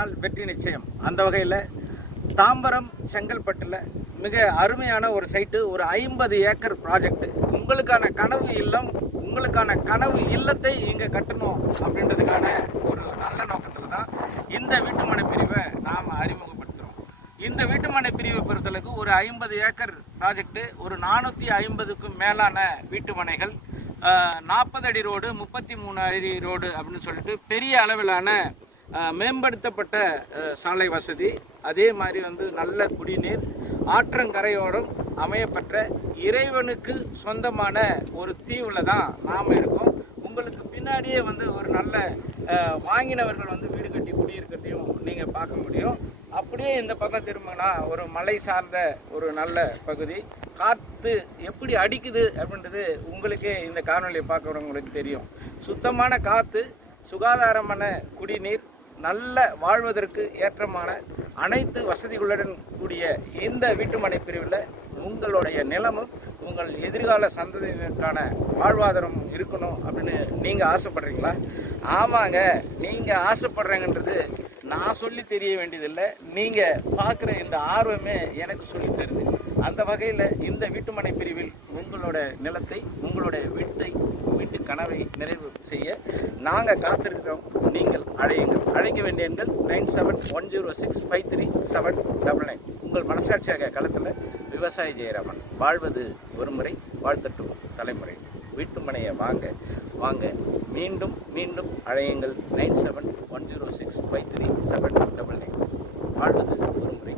விரும்பினால் வெற்றி நிச்சயம். அந்த வகையில் தாம்பரம் செங்கல்பட்டில் மிக அருமையான ஒரு சைட்டு, ஒரு 50 ஏக்கர் ப்ராஜெக்ட். உங்களுக்கான கனவு இல்லம், உங்களுக்கான கனவு இல்லத்தை இங்கே கட்டணும் அப்படின்றதுக்கான ஒரு நல்ல நோக்கத்தில் தான் இந்த வீட்டுமனை பிரிவை நாம் அறிமுகப்படுத்துகிறோம். இந்த வீட்டுமனை பிரிவை பொறுத்தளவுக்கு ஒரு 50 ஏக்கர் ப்ராஜெக்ட்டு, ஒரு 450க்கும் மேலான வீட்டுமனைகள், 40 அடி ரோடு, 33 அடி ரோடு அப்படின்னு சொல்லிட்டு பெரிய அளவிலான மேம்படுத்தப்பட்ட சாலை வசதி, அதே மாதிரி நல்ல குடிநீர், ஆற்றங்கரையோரம் அமையப்பெற்ற இறைவனுக்கு சொந்தமான ஒரு தீவில் தான் நாம் இருக்கோம். உங்களுக்கு பின்னாடியே ஒரு நல்ல வாங்கினவர்கள் வீடு கட்டி குடியிருக்கிறதையும் நீங்கள் பார்க்க முடியும். அப்படியே இந்த பக்கம் திரும்பினா ஒரு மலை சார்ந்த ஒரு நல்ல பகுதி. காற்று எப்படி அடிக்குது அப்படின்றது உங்களுக்கே இந்த காணொலியை பார்க்குறவங்களுக்கு தெரியும். சுத்தமான காற்று, சுகாதாரமான குடிநீர், நல்ல வாழ்வதற்கு ஏற்றமான அனைத்து வசதிகளுடன் கூடிய இந்த வீட்டுமனை பிரிவில் உங்களுடைய நிலமும் உங்கள் எதிர்கால சந்ததியினருக்கான வாழ்வாதாரம் இருக்கணும் அப்படின்னு நீங்கள் ஆசைப்படுறீங்களா? ஆமாங்க, நீங்கள் ஆசைப்படுறீங்கன்றது நான் சொல்லி தெரிய வேண்டியதில்லை. நீங்கள் பார்க்குற இந்த ஆர்வமே எனக்கு சொல்லி தருது. அந்த வகையில் இந்த வீட்டுமனை பிரிவில் உங்களோட நிலத்தை, உங்களுடைய வீட்டு கனவை நிறைவு செய்ய நாங்கள் காத்திருக்கிறோம். நீங்கள் அழையுங்கள். அழைக்க வேண்டிய எண்கள் 9710653799. உங்கள் மனசாட்சியாக களத்தில் விவசாயி ஜெயராமன். வாழ்வது ஒரு முறை, வாழ்த்தட்டும் தலைமுறை. வீட்டுமனையை வாங்க மீண்டும் மீண்டும் அழையுங்கள். 9710653799. வாழ்வது ஒரு முறை.